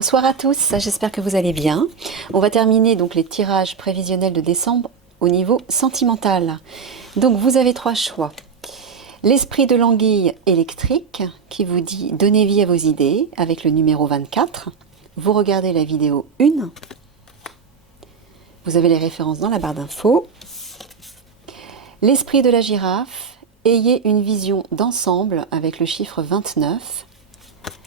Bonsoir à tous, j'espère que vous allez bien. On va terminer donc les tirages prévisionnels de décembre au niveau sentimental. Donc vous avez trois choix. L'esprit de l'anguille électrique qui vous dit donnez vie à vos idées avec le numéro 24. Vous regardez la vidéo 1. Vous avez les références dans la barre d'infos. L'esprit de la girafe, ayez une vision d'ensemble avec le chiffre 29.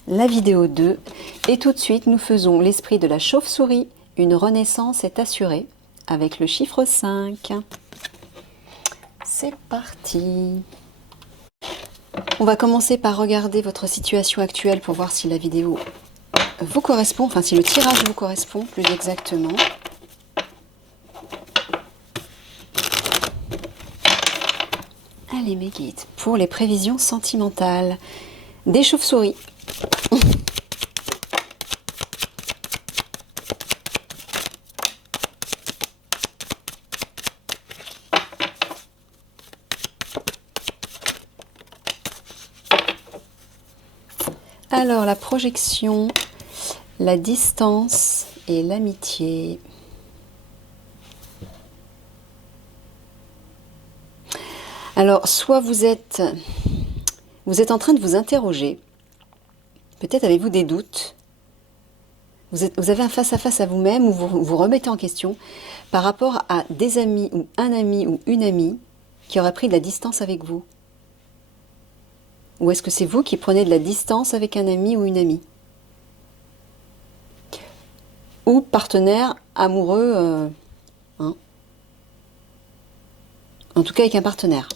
La vidéo 2 et tout de suite nous faisons l'esprit de la chauve-souris, une renaissance est assurée avec le chiffre 5. C'est parti. On va commencer par regarder votre situation actuelle pour voir si la vidéo vous correspond, enfin si le tirage vous correspond plus exactement. Allez mes guides, pour les prévisions sentimentales des chauves-souris. Alors, la projection, la distance et l'amitié. Alors, soit vous êtes en train de vous interroger, peut-être avez-vous des doutes, vous avez un face-à-face à vous-même ou vous vous remettez en question par rapport à des amis ou un ami ou une amie qui aurait pris de la distance avec vous. Ou est-ce que c'est vous qui prenez de la distance avec un ami ou une amie? Ou partenaire amoureux, hein? En tout cas avec un partenaire.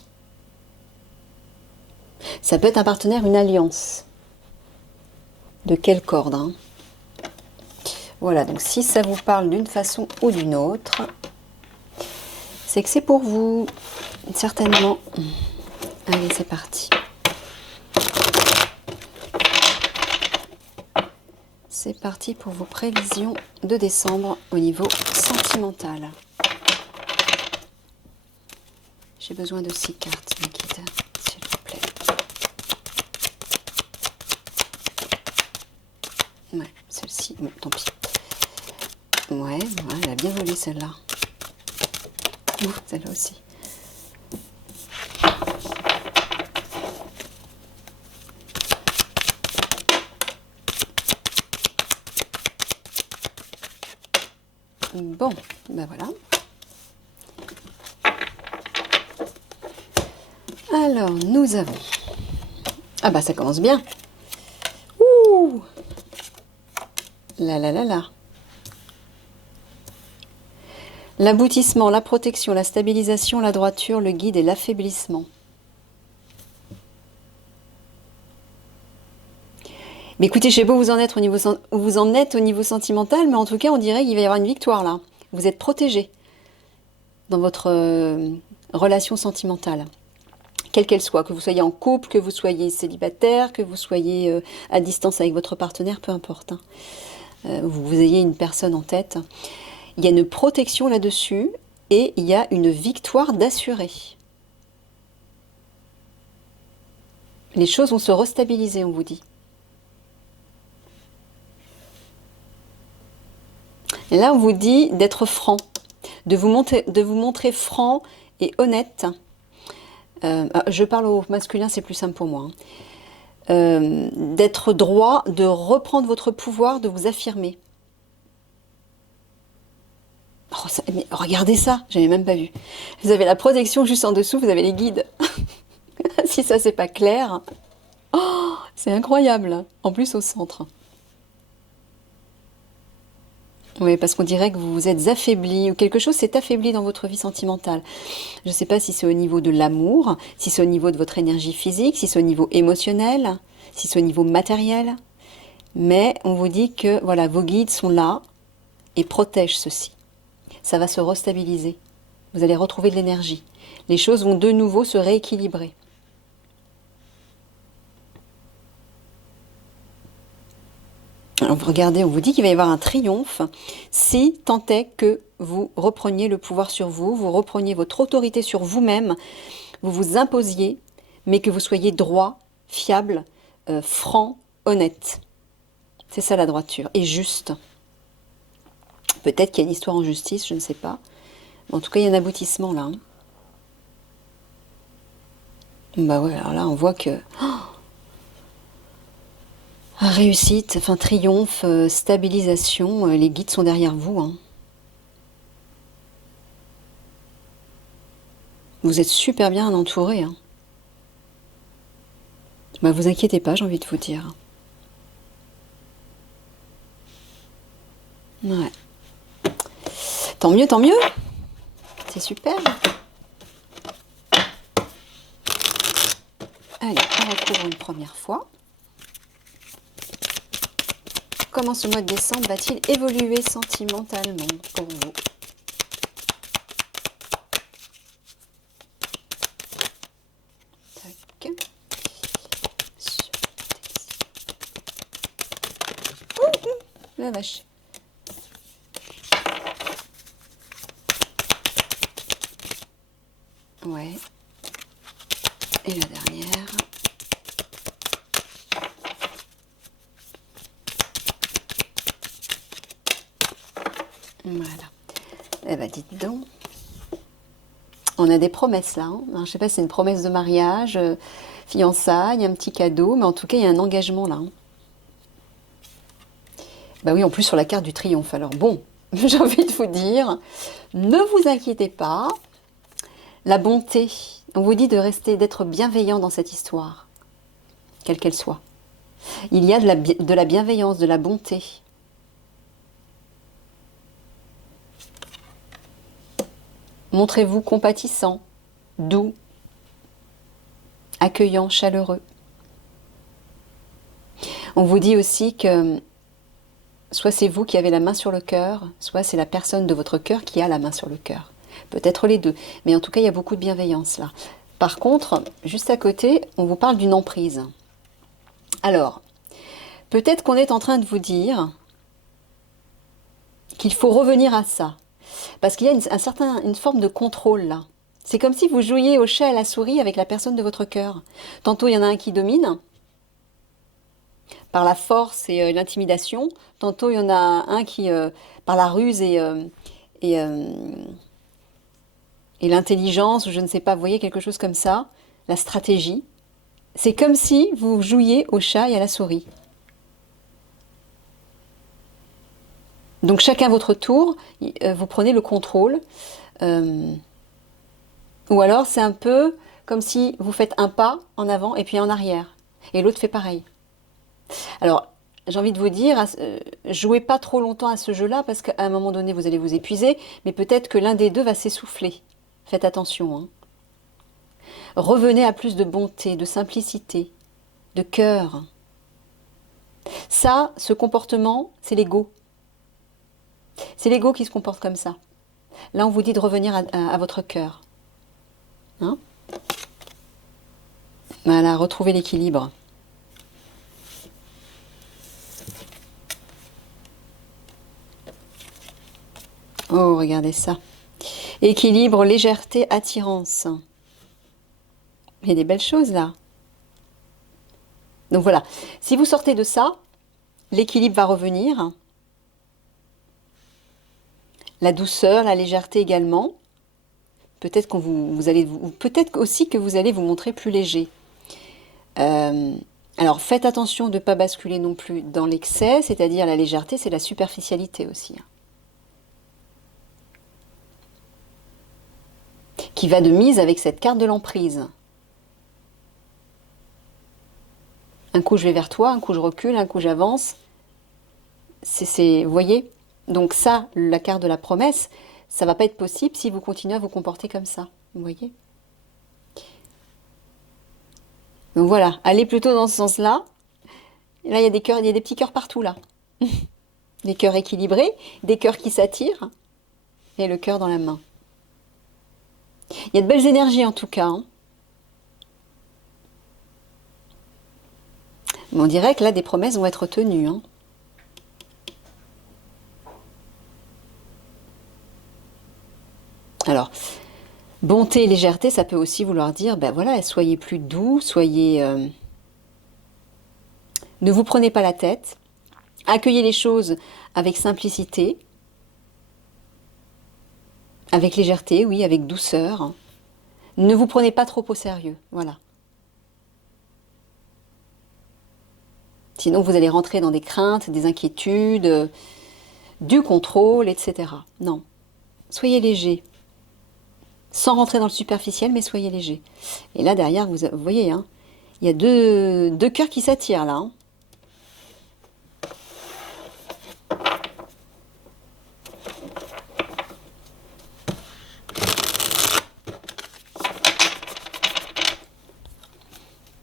Ça peut être un partenaire, une alliance. De quelle corde, hein? Voilà, donc si ça vous parle d'une façon ou d'une autre, c'est que c'est pour vous, certainement. Allez, c'est parti. C'est parti pour vos prévisions de décembre au niveau sentimental. J'ai besoin de 6 cartes, mes guides, s'il vous plaît. Ouais, celle-ci, bon, tant pis. Ouais, elle a bien volé celle-là. Celle-là aussi. Bon, ben voilà. Alors, nous avons... Ah bah ça commence bien. Ouh là là là là. L'aboutissement, la protection, la stabilisation, la droiture, le guide et l'affaiblissement. Mais écoutez, je sais pas où vous en êtes au niveau sentimental, mais en tout cas, on dirait qu'il va y avoir une victoire là. Vous êtes protégé dans votre relation sentimentale, quelle qu'elle soit, que vous soyez en couple, que vous soyez célibataire, que vous soyez à distance avec votre partenaire, peu importe, hein. Vous ayez une personne en tête. Il y a une protection là-dessus et il y a une victoire d'assurée. Les choses vont se restabiliser, on vous dit. Et là, on vous dit d'être franc, de vous montrer franc et honnête. Je parle au masculin, c'est plus simple pour moi, hein. D'être droit, de reprendre votre pouvoir, de vous affirmer. Oh, mais regardez ça, j'avais même pas vu. Vous avez la protection juste en dessous, vous avez les guides. Si ça c'est pas clair, oh, c'est incroyable. En plus au centre. Oui, parce qu'on dirait que vous vous êtes affaibli, ou quelque chose s'est affaibli dans votre vie sentimentale. Je ne sais pas si c'est au niveau de l'amour, si c'est au niveau de votre énergie physique, si c'est au niveau émotionnel, si c'est au niveau matériel. Mais on vous dit que voilà, vos guides sont là et protègent ceci. Ça va se restabiliser. Vous allez retrouver de l'énergie. Les choses vont de nouveau se rééquilibrer. Alors, regardez, on vous dit qu'il va y avoir un triomphe si tant est que vous repreniez le pouvoir sur vous, vous repreniez votre autorité sur vous-même, vous vous imposiez, mais que vous soyez droit, fiable, franc, honnête. C'est ça la droiture. Et juste. Peut-être qu'il y a une histoire en justice, je ne sais pas. Mais en tout cas, il y a un aboutissement là. Hein. Bah ouais, alors là, on voit que... réussite, enfin triomphe, stabilisation, les guides sont derrière vous. Hein. Vous êtes super bien entouré. Hein. Bah vous inquiétez pas, j'ai envie de vous dire. Ouais. Tant mieux, tant mieux. C'est super. Allez, on recouvre une première fois. Comment ce mois de décembre va-t-il évoluer sentimentalement pour vous? Tac. La vache. Ouais. Et la dernière. Voilà. Eh ben, dites donc. On a des promesses là. Hein. Alors, je ne sais pas si c'est une promesse de mariage, fiançailles, un petit cadeau, mais en tout cas, il y a un engagement là. Hein. Bah oui, en plus sur la carte du triomphe. Alors bon, j'ai envie de vous dire, ne vous inquiétez pas. La bonté, on vous dit de rester, d'être bienveillant dans cette histoire, quelle qu'elle soit. Il y a de la bienveillance, de la bonté. Montrez-vous compatissant, doux, accueillant, chaleureux. On vous dit aussi que soit c'est vous qui avez la main sur le cœur, soit c'est la personne de votre cœur qui a la main sur le cœur. Peut-être les deux, mais en tout cas, il y a beaucoup de bienveillance là. Par contre, juste à côté, on vous parle d'une emprise. Alors, peut-être qu'on est en train de vous dire qu'il faut revenir à ça. Parce qu'il y a une forme de contrôle là. C'est comme si vous jouiez au chat et à la souris avec la personne de votre cœur. Tantôt, il y en a un qui domine, par la force et l'intimidation. Tantôt, il y en a un qui, par la ruse et, et l'intelligence, ou je ne sais pas, vous voyez, quelque chose comme ça, la stratégie. C'est comme si vous jouiez au chat et à la souris. Donc chacun votre tour, vous prenez le contrôle. Ou alors c'est un peu comme si vous faites un pas en avant et puis en arrière. Et l'autre fait pareil. Alors, j'ai envie de vous dire, jouez pas trop longtemps à ce jeu-là parce qu'à un moment donné, vous allez vous épuiser, mais peut-être que l'un des deux va s'essouffler. Faites attention. Hein. Revenez à plus de bonté, de simplicité, de cœur. Ça, ce comportement, c'est l'ego. C'est l'ego qui se comporte comme ça. Là, on vous dit de revenir à votre cœur. Hein? Voilà, retrouvez l'équilibre. Oh, regardez ça. Équilibre, légèreté, attirance. Il y a des belles choses là. Donc voilà, si vous sortez de ça, l'équilibre va revenir. La douceur, la légèreté également. Peut-être qu'on peut-être aussi que vous allez vous montrer plus léger. Alors faites attention de ne pas basculer non plus dans l'excès, c'est-à-dire la légèreté, c'est la superficialité aussi. Qui va de mise avec cette carte de l'emprise. Un coup je vais vers toi, un coup je recule, un coup j'avance. Vous voyez? Donc ça, la carte de la promesse, ça va pas être possible si vous continuez à vous comporter comme ça. Vous voyez? Donc voilà, allez plutôt dans ce sens-là. Là, il y a des cœurs, il y a des petits cœurs partout là. Des cœurs équilibrés, des cœurs qui s'attirent, et le cœur dans la main. Il y a de belles énergies en tout cas. Hein. Mais on dirait que là, des promesses vont être tenues. Hein. Alors, bonté et légèreté, ça peut aussi vouloir dire, ben voilà, soyez plus doux, soyez... ne vous prenez pas la tête, Accueillez les choses avec simplicité, avec légèreté, oui, avec douceur. Ne vous prenez pas trop au sérieux, voilà. Sinon, vous allez rentrer dans des craintes, des inquiétudes, du contrôle, etc. Non, soyez léger. Sans rentrer dans le superficiel, mais soyez léger. Et là, derrière, vous voyez, hein, il y a deux cœurs qui s'attirent, là. Hein.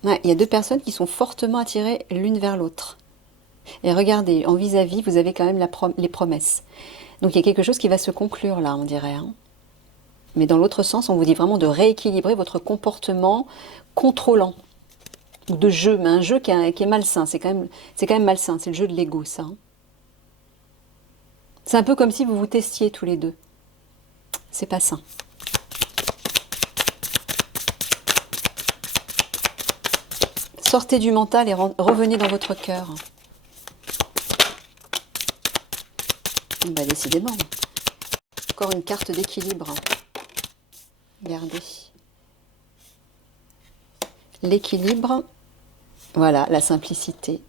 Ouais, il y a deux personnes qui sont fortement attirées l'une vers l'autre. Et regardez, en vis-à-vis, vous avez quand même les promesses. Donc il y a quelque chose qui va se conclure là, on dirait. Hein. Mais dans l'autre sens, on vous dit vraiment de rééquilibrer votre comportement contrôlant. Ou de jeu, mais un jeu qui est malsain. C'est quand même malsain, c'est le jeu de l'ego, ça. Hein. C'est un peu comme si vous vous testiez tous les deux. C'est pas sain. Sortez du mental et revenez dans votre cœur. Bah, décidément. Encore une carte d'équilibre. Regardez. L'équilibre. Voilà, la simplicité.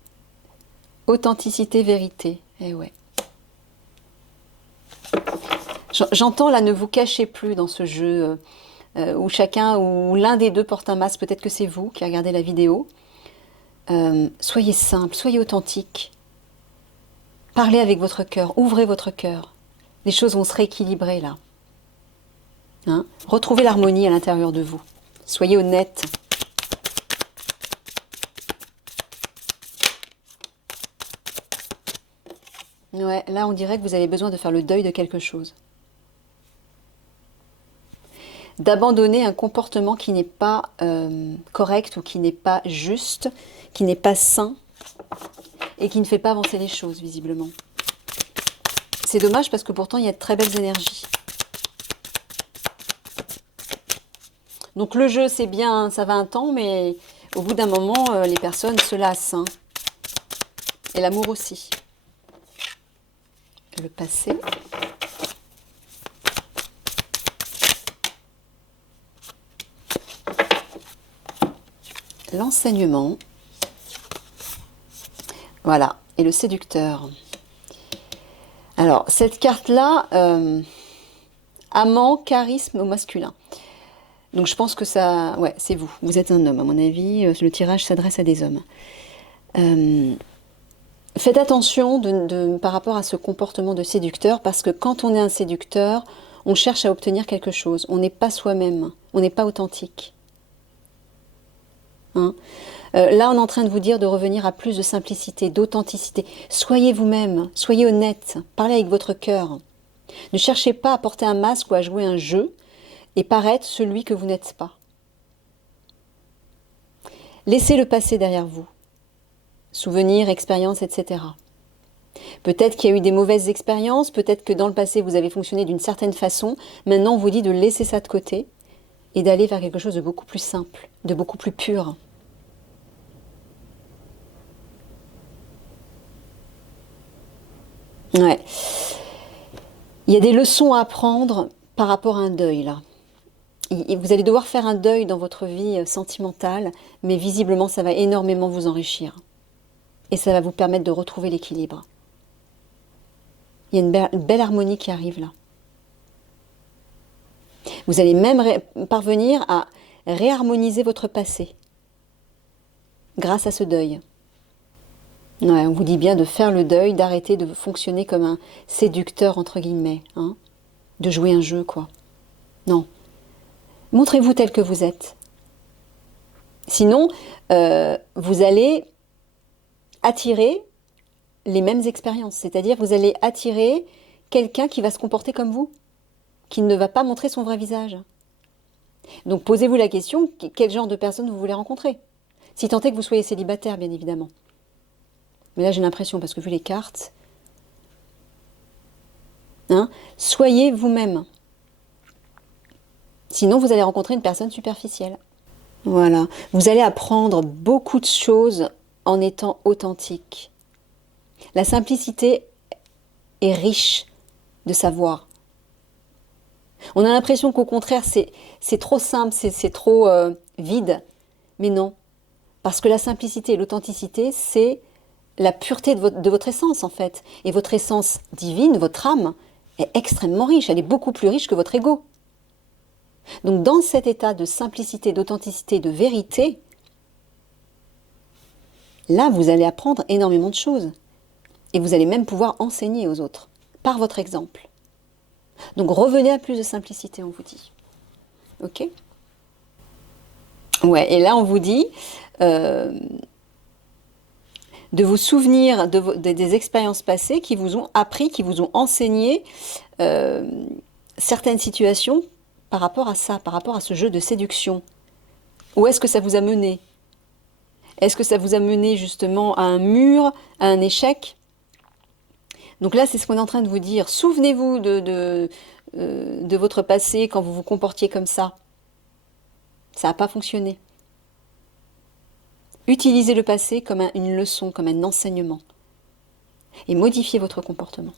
Authenticité, vérité. Eh ouais. J'entends là, ne vous cachez plus dans ce jeu où chacun ou l'un des deux porte un masque. Peut-être que c'est vous qui regardez la vidéo. Soyez simple, soyez authentique. Parlez avec votre cœur, ouvrez votre cœur. Les choses vont se rééquilibrer là. Hein? Retrouvez l'harmonie à l'intérieur de vous. Soyez honnête. Ouais, là on dirait que vous avez besoin de faire le deuil de quelque chose. D'abandonner un comportement qui n'est pas correct ou qui n'est pas juste, qui n'est pas sain et qui ne fait pas avancer les choses, visiblement. C'est dommage parce que pourtant, il y a de très belles énergies. Donc le jeu, c'est bien, ça va un temps, mais au bout d'un moment, les personnes se lassent. Hein. Et l'amour aussi. Le passé. L'enseignement. Voilà, et le séducteur. Alors, cette carte-là, amant, charisme au masculin. Donc je pense que ça... Ouais, c'est vous. Vous êtes un homme, à mon avis. Le tirage s'adresse à des hommes. Faites attention par rapport à ce comportement de séducteur, parce que quand on est un séducteur, on cherche à obtenir quelque chose. On n'est pas soi-même. On n'est pas authentique. Hein? Là, on est en train de vous dire de revenir à plus de simplicité, d'authenticité. Soyez vous-même, soyez honnête, parlez avec votre cœur. Ne cherchez pas à porter un masque ou à jouer un jeu et paraître celui que vous n'êtes pas. Laissez le passé derrière vous. Souvenirs, expériences, etc. Peut-être qu'il y a eu des mauvaises expériences, peut-être que dans le passé vous avez fonctionné d'une certaine façon. Maintenant, on vous dit de laisser ça de côté et d'aller vers quelque chose de beaucoup plus simple, de beaucoup plus pur. Ouais. Il y a des leçons à apprendre par rapport à un deuil, là. Vous allez devoir faire un deuil dans votre vie sentimentale, mais visiblement, ça va énormément vous enrichir. Et ça va vous permettre de retrouver l'équilibre. Il y a une belle harmonie qui arrive là. Vous allez même parvenir à réharmoniser votre passé grâce à ce deuil. Ouais, on vous dit bien de faire le deuil, d'arrêter de fonctionner comme un séducteur, entre guillemets. Hein, de jouer un jeu, quoi. Non. Montrez-vous tel que vous êtes. Sinon, vous allez attirer les mêmes expériences. C'est-à-dire, vous allez attirer quelqu'un qui va se comporter comme vous, qui ne va pas montrer son vrai visage. Donc, posez-vous la question, quel genre de personne vous voulez rencontrer? Si tant est que vous soyez célibataire, bien évidemment. Mais là, j'ai l'impression, parce que vu les cartes, hein, soyez vous-même. Sinon, vous allez rencontrer une personne superficielle. Voilà. Vous allez apprendre beaucoup de choses en étant authentique. La simplicité est riche de savoir. On a l'impression qu'au contraire, c'est trop simple, c'est trop vide. Mais non, parce que la simplicité et l'authenticité, c'est la pureté de votre essence, en fait. Et votre essence divine, votre âme, est extrêmement riche. Elle est beaucoup plus riche que votre ego. Donc dans cet état de simplicité, d'authenticité, de vérité, là, vous allez apprendre énormément de choses. Et vous allez même pouvoir enseigner aux autres, par votre exemple. Donc revenez à plus de simplicité, on vous dit. Ok? Ouais, et là on vous dit de vous souvenir des expériences passées qui vous ont appris, qui vous ont enseigné certaines situations par rapport à ça, par rapport à ce jeu de séduction. Où est-ce que ça vous a mené? Est-ce que ça vous a mené justement à un mur, à un échec? Donc là, c'est ce qu'on est en train de vous dire. Souvenez-vous de votre passé quand vous vous comportiez comme ça. Ça n'a pas fonctionné. Utilisez le passé comme une leçon, comme un enseignement. Et modifiez votre comportement.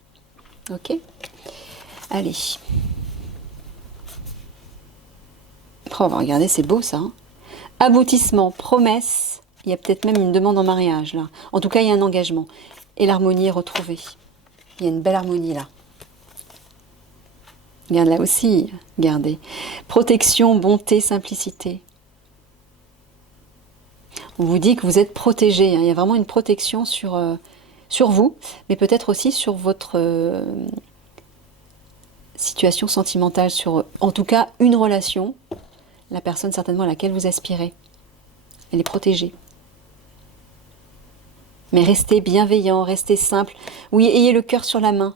Ok? Allez. Oh, on va regarder, c'est beau ça. Hein. Aboutissement, promesse. Il y a peut-être même une demande en mariage là. En tout cas, il y a un engagement. Et l'harmonie est retrouvée. Il y a une belle harmonie là. Regarde là aussi, regardez. Protection, bonté, simplicité. On vous dit que vous êtes protégé. Hein. Il y a vraiment une protection sur vous, mais peut-être aussi sur votre situation sentimentale, sur en tout cas une relation, la personne certainement à laquelle vous aspirez. Elle est protégée. Mais restez bienveillant, restez simple. Oui, ayez le cœur sur la main.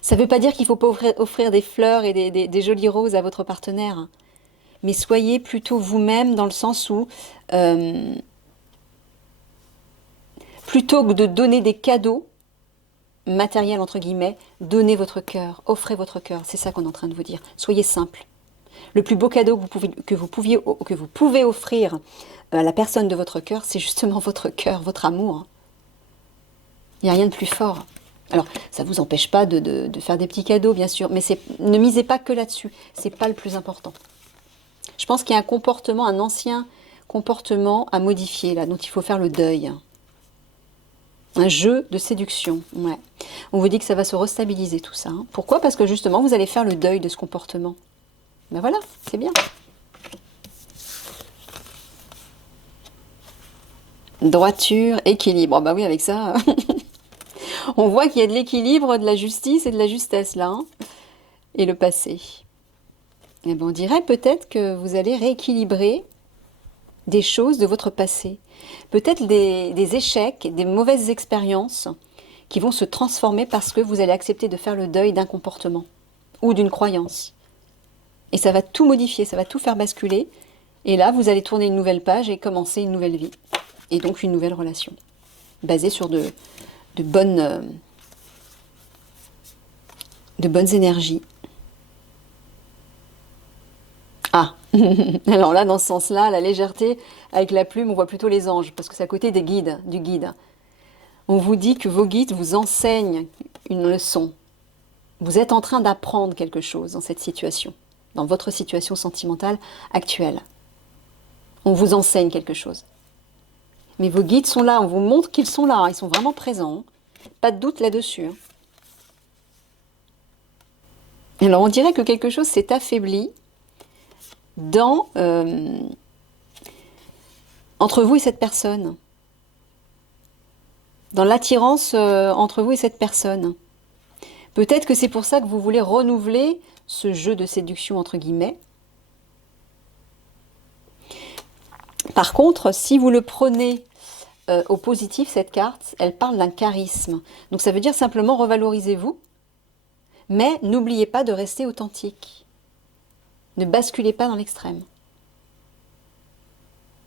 Ça ne veut pas dire qu'il ne faut pas offrir des fleurs et des jolies roses à votre partenaire. Mais soyez plutôt vous-même dans le sens où, plutôt que de donner des cadeaux, matériels entre guillemets, donnez votre cœur, offrez votre cœur. C'est ça qu'on est en train de vous dire. Soyez simple. Le plus beau cadeau que vous pouvez offrir à la personne de votre cœur, c'est justement votre cœur, votre amour. Il n'y a rien de plus fort. Alors, ça ne vous empêche pas de faire des petits cadeaux, bien sûr, mais ne misez pas que là-dessus. Ce n'est pas le plus important. Je pense qu'il y a un comportement, un ancien comportement à modifier, là, dont il faut faire le deuil. Un jeu de séduction, ouais. On vous dit que ça va se restabiliser tout ça. Hein. Pourquoi? Parce que justement, vous allez faire le deuil de ce comportement. Ben voilà, c'est bien. Droiture, équilibre. Bah oui, avec ça... On voit qu'il y a de l'équilibre, de la justice et de la justesse là. Hein, et le passé. Et ben on dirait peut-être que vous allez rééquilibrer des choses de votre passé. Peut-être des échecs, des mauvaises expériences qui vont se transformer parce que vous allez accepter de faire le deuil d'un comportement ou d'une croyance. Et ça va tout modifier, ça va tout faire basculer. Et là, vous allez tourner une nouvelle page et commencer une nouvelle vie. Et donc une nouvelle relation. Basée sur de bonnes énergies. Ah, alors là, dans ce sens-là, la légèreté, avec la plume, on voit plutôt les anges, parce que c'est à côté des guides, du guide. On vous dit que vos guides vous enseignent une leçon. Vous êtes en train d'apprendre quelque chose dans cette situation, dans votre situation sentimentale actuelle. On vous enseigne quelque chose. Mais vos guides sont là, on vous montre qu'ils sont là, ils sont vraiment présents. Pas de doute là-dessus. Alors on dirait que quelque chose s'est affaibli entre vous et cette personne. Dans l'attirance entre vous et cette personne. Peut-être que c'est pour ça que vous voulez renouveler ce jeu de séduction entre guillemets. Par contre, si vous le prenez au positif, cette carte, elle parle d'un charisme. Donc ça veut dire simplement revalorisez-vous, mais n'oubliez pas de rester authentique. Ne basculez pas dans l'extrême.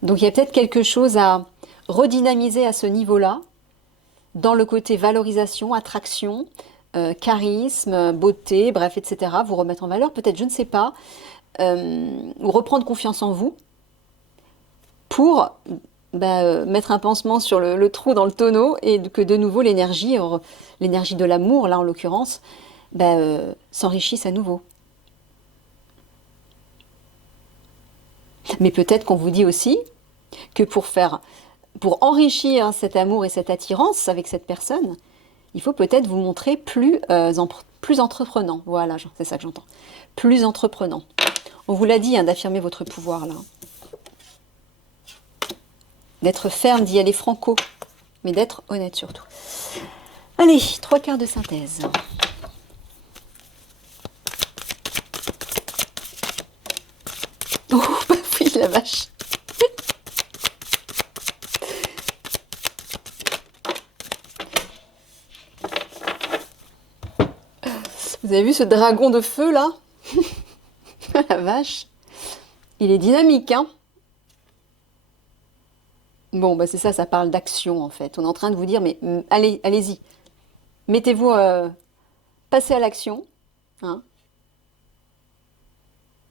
Donc il y a peut-être quelque chose à redynamiser à ce niveau-là, dans le côté valorisation, attraction, charisme, beauté, bref, etc. Vous remettre en valeur, peut-être, je ne sais pas, ou reprendre confiance en vous pour mettre un pansement sur le trou dans le tonneau et que de nouveau l'énergie, l'énergie de l'amour, là en l'occurrence, s'enrichisse à nouveau. Mais peut-être qu'on vous dit aussi que pour enrichir cet amour et cette attirance avec cette personne, il faut peut-être vous montrer plus entreprenant. Voilà, c'est ça que j'entends. Plus entreprenant. On vous l'a dit, hein, d'affirmer votre pouvoir, là. D'être ferme, d'y aller franco, mais d'être honnête surtout. Allez, 3 quarts de synthèse. Oh, bah oui, la vache. Vous avez vu ce dragon de feu, là? La vache. Il est dynamique, hein? Bon, bah c'est ça, ça parle d'action, en fait. On est en train de vous dire, mais allez, allez-y. Mettez-vous, passez à l'action, hein?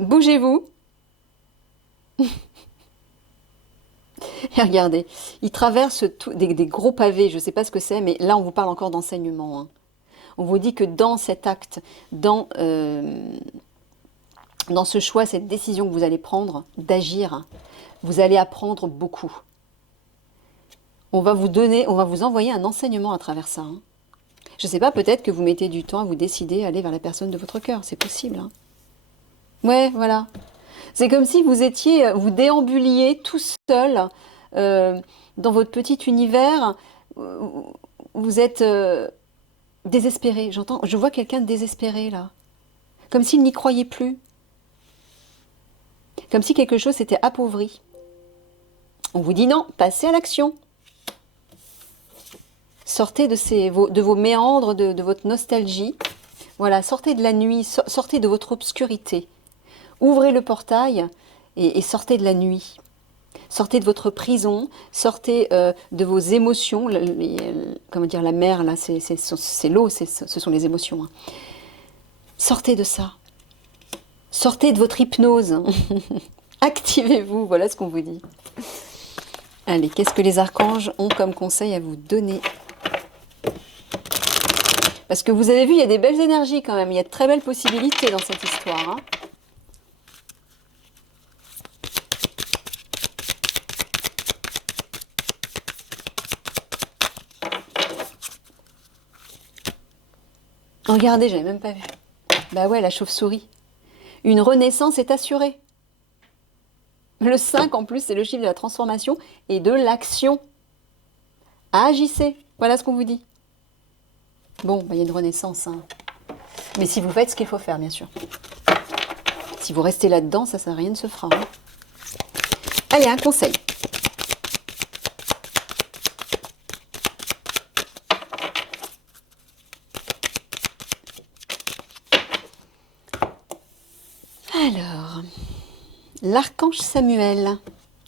Bougez-vous. Et regardez, il traverse des gros pavés, je ne sais pas ce que c'est, mais là on vous parle encore d'enseignement, hein. On vous dit que dans cet acte, dans ce choix, cette décision que vous allez prendre d'agir, vous allez apprendre beaucoup. On va vous envoyer un enseignement à travers ça, hein. Je ne sais pas, peut-être que vous mettez du temps à vous décider à aller vers la personne de votre cœur, c'est possible, hein. Ouais, voilà. C'est comme si vous déambuliez tout seul dans votre petit univers. Vous êtes désespéré. Je vois quelqu'un de désespéré là. Comme s'il n'y croyait plus. Comme si quelque chose s'était appauvri. On vous dit non, passez à l'action. Sortez de vos méandres, de votre nostalgie. Voilà, sortez de la nuit, sortez de votre obscurité. Ouvrez le portail et sortez de la nuit. Sortez de votre prison, sortez de vos émotions. Comment dire, la mer, là, c'est l'eau, ce sont les émotions, hein. Sortez de ça. Sortez de votre hypnose. Activez-vous, voilà ce qu'on vous dit. Allez, qu'est-ce que les archanges ont comme conseil à vous donner? Parce que vous avez vu, il y a des belles énergies quand même. Il y a de très belles possibilités dans cette histoire, hein. Regardez, j'avais même pas vu. Bah ouais, la chauve-souris. Une renaissance est assurée. Le 5 en plus, c'est le chiffre de la transformation et de l'action. Agissez. Voilà ce qu'on vous dit. Bon, bah, il y a une renaissance, hein. Mais si vous faites ce qu'il faut faire, bien sûr. Si vous restez là-dedans, ça rien ne se fera, hein. Allez, un conseil. Alors, l'archange Samuel,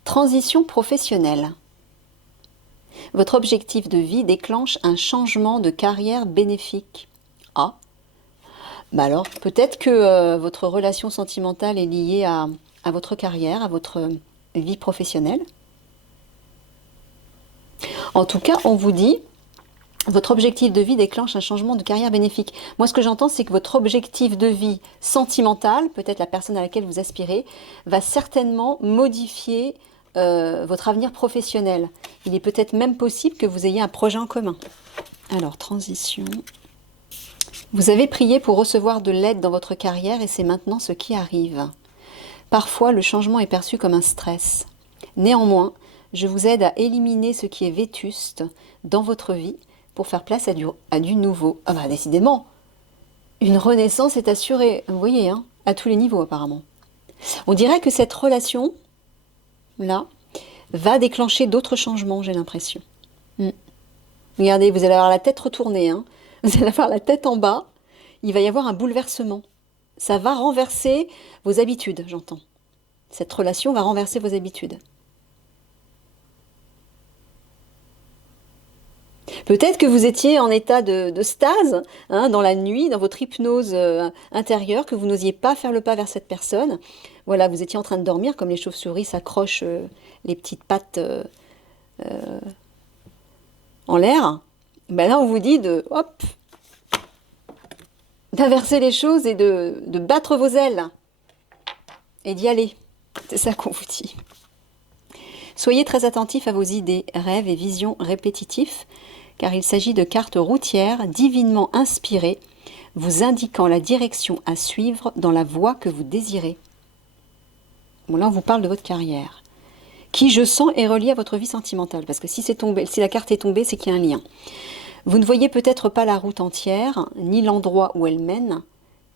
transition professionnelle. Votre objectif de vie déclenche un changement de carrière bénéfique. Ah, bah alors peut-être que votre relation sentimentale est liée à votre carrière, à votre vie professionnelle. En tout cas, on vous dit, votre objectif de vie déclenche un changement de carrière bénéfique. Moi, ce que j'entends, c'est que votre objectif de vie sentimental, peut-être la personne à laquelle vous aspirez, va certainement modifier votre avenir professionnel. Il est peut-être même possible que vous ayez un projet en commun. Alors, transition. Vous avez prié pour recevoir de l'aide dans votre carrière et c'est maintenant ce qui arrive. Parfois, le changement est perçu comme un stress. Néanmoins, je vous aide à éliminer ce qui est vétuste dans votre vie pour faire place à du nouveau. Ah bah décidément, une renaissance est assurée, vous voyez, hein, à tous les niveaux apparemment. On dirait que cette relation, là, va déclencher d'autres changements, j'ai l'impression. Regardez, vous allez avoir la tête retournée, hein. Vous allez avoir la tête en bas, il va y avoir un bouleversement. Ça va renverser vos habitudes, j'entends. Cette relation va renverser vos habitudes. Peut-être que vous étiez en état de stase, hein, dans la nuit, dans votre hypnose intérieure, que vous n'osiez pas faire le pas vers cette personne. Voilà, vous étiez en train de dormir, comme les chauves-souris s'accrochent les petites pattes en l'air, ben là on vous dit de, hop, d'inverser les choses et de battre vos ailes et d'y aller. C'est ça qu'on vous dit. Soyez très attentifs à vos idées, rêves et visions répétitifs, car il s'agit de cartes routières divinement inspirées, vous indiquant la direction à suivre dans la voie que vous désirez. Bon, là, on vous parle de votre carrière, qui, je sens, est reliée à votre vie sentimentale, parce que si c'est tombé, si la carte est tombée, c'est qu'il y a un lien. Vous ne voyez peut-être pas la route entière, ni l'endroit où elle mène,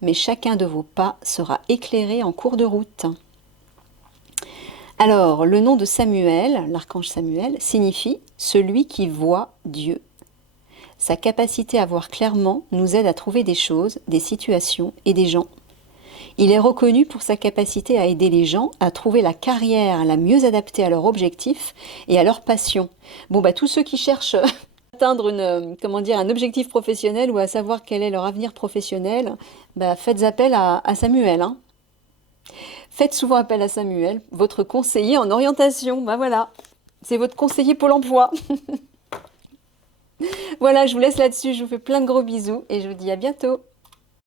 mais chacun de vos pas sera éclairé en cours de route. Alors, le nom de Samuel, l'archange Samuel, signifie « celui qui voit Dieu ». Sa capacité à voir clairement nous aide à trouver des choses, des situations et des gens. Il est reconnu pour sa capacité à aider les gens à trouver la carrière la mieux adaptée à leur objectif et à leur passion. Bon, bah tous ceux qui cherchent à atteindre un objectif professionnel ou à savoir quel est leur avenir professionnel, bah faites appel à Samuel, hein. Faites souvent appel à Samuel, votre conseiller en orientation. Ben voilà, c'est votre conseiller Pôle emploi. Voilà, je vous laisse là-dessus. Je vous fais plein de gros bisous et je vous dis à bientôt.